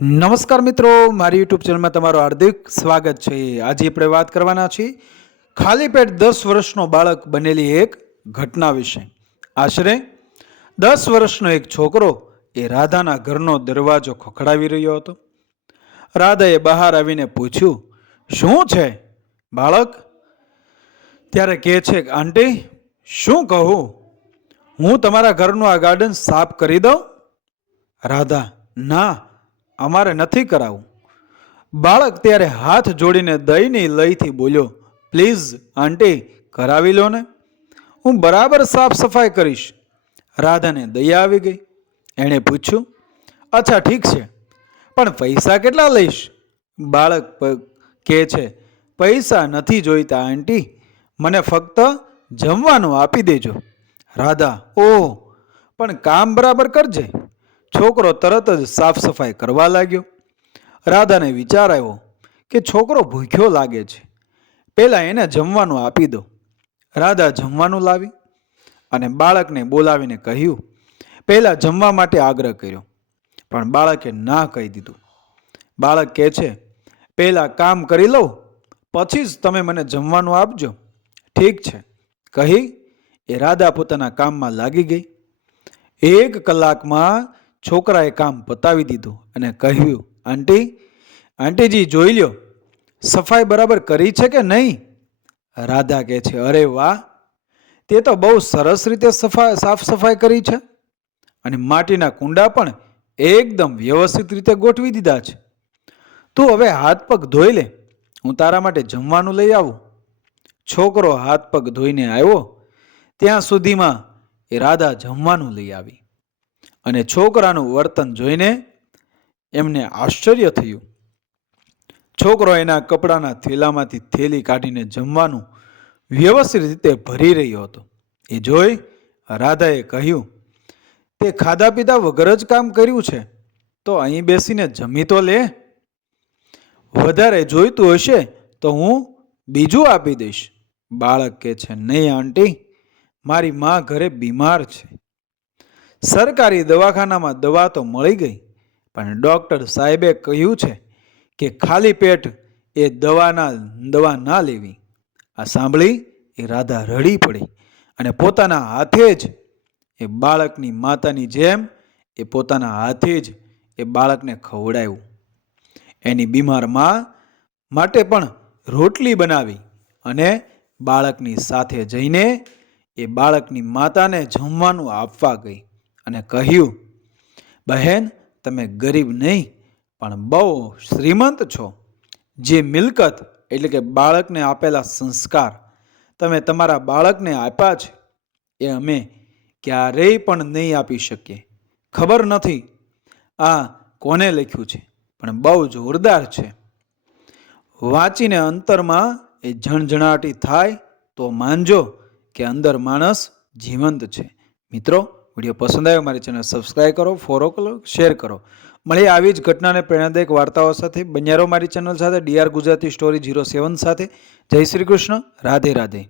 નમસ્કાર મિત્રો, મારી યુટ્યુબ ચેનલમાં તમારું હાર્દિક સ્વાગત છે। આજે આપણે વાત કરવાના છીએ ખાલી પેટ 10 વર્ષનો બાળક બનેલી એક ઘટના વિશે। આશરે 10 વર્ષનો એક છોકરો એ રાધાના ઘરનો દરવાજો ખખડાવી રહ્યો હતો। રાધાએ બહાર આવીને પૂછ્યું, શું છે બાળક? ત્યારે કહે છે, આંટી શું કહું, હું તમારા ઘરનું આ ગાર્ડન સાફ કરી દઉં? રાધા, ના, અમારે નથી કરાવવું। બાળક ત્યારે હાથ જોડીને દયની લયથી બોલ્યો, પ્લીઝ આંટી, કરાવી લો ને, હું બરાબર સાફ સફાઈ કરીશ। રાધાને દયા આવી ગઈ। એણે પૂછ્યું, અચ્છા ઠીક છે, પણ પૈસા કેટલા લઈશ? બાળક કહે છે, પૈસા નથી જોઈતા આંટી, મને ફક્ત જમવાનું આપી દેજો। રાધા, ઓહ, પણ કામ બરાબર કરજે। છોકરો તરત જ સાફ સફાઈ કરવા લાગ્યો। રાધાને વિચાર આવ્યો કે છોકરો ભૂખ્યો લાગે છે, પહેલા એને જમવાનું આપી દો। રાધા જમવાનું લાવી અને બાળકને બોલાવીને કહ્યું, પહેલા જમવા માટે આગ્રહ કર્યો, પણ બાળકે ના કહી દીધું। બાળક કહે છે, પહેલા કામ કરી લઉં, પછી જ તમે મને જમવાનું આપજો। ઠીક છે કહી એ રાધા પોતાના કામમાં લાગી ગઈ। 1 કલાકમાં છોકરાએ કામ પતાવી દીધું અને કહ્યું, આંટીજી જોઈ લ્યો, સફાઈ બરાબર કરી છે કે નહીં? રાધા કહે છે, અરે વાહ, તે તો બહુ સરસ રીતે સાફ સફાઈ કરી છે અને માટીના કુંડા પણ એકદમ વ્યવસ્થિત રીતે ગોઠવી દીધા છે। તું હવે હાથ પગ ધોઈ લે, હું તારા માટે જમવાનું લઈ આવું। છોકરો હાથ પગ ધોઈને આવ્યો ત્યાં સુધીમાં એ રાધા જમવાનું લઈ આવી અને છોકરાનું વર્તન જોઈને એમને આશ્ચર્ય થયું। છોકરો એના કપડાના થેલામાંથી થેલી કાઢીને જમવાનું વ્યવસ્થિત રીતે ભરી રહ્યો હતો। એ જોઈ રાધાએ કહ્યું, તે ખાધા પીધા વગર જ કામ કર્યું છે, તો અહીં બેસીને જમી તો લે, વધારે જોઈતું હશે તો હું બીજું આપી દઈશ। બાળક કહે છે, નહીં આંટી, મારી માં ઘરે બીમાર છે, સરકારી દવાખાનામાં દવા તો મળી ગઈ, પણ ડૉક્ટર સાહેબે કહ્યું છે કે ખાલી પેટ એ દવા ના લેવી। આ સાંભળી એ રાધા રડી પડી અને પોતાના હાથે જ એ બાળકની માતાની જેમ એ પોતાના હાથે જ એ બાળકને ખવડાવ્યું। એની બીમાર માં માટે પણ રોટલી બનાવી અને બાળકની સાથે જઈને એ બાળકની માતાને જમવાનું આપવા ગઈ અને કહ્યું, બહેન, તમે ગરીબ નહીં પણ બહુ શ્રીમંત છો। જે મિલકત એટલે કે બાળકને આપેલા સંસ્કાર તમે તમારા બાળકને આપ્યા છે એ અમે ક્યારેય પણ નહીં આપી શકીએ। ખબર નથી આ કોને લખ્યું છે, પણ બહુ જોરદાર છે। વાંચીને અંતરમાં એ ઝણઝણાટી થાય તો માનજો કે અંદર માણસ જીવંત છે। મિત્રો, વિડીયો પસંદ આવ્યો મારી ચેનલ સબસ્ક્રાઈબ કરો, ફોલો કરો, શેર કરો। મળીએ આવી જ ઘટનાને પ્રેરણાદાયક વાર્તાઓ સાથે। બન્યા રહો મારી ચેનલ સાથે, DR ગુજરાતી સ્ટોરી 07 સાથે। જય શ્રી કૃષ્ણ, રાધે રાધે।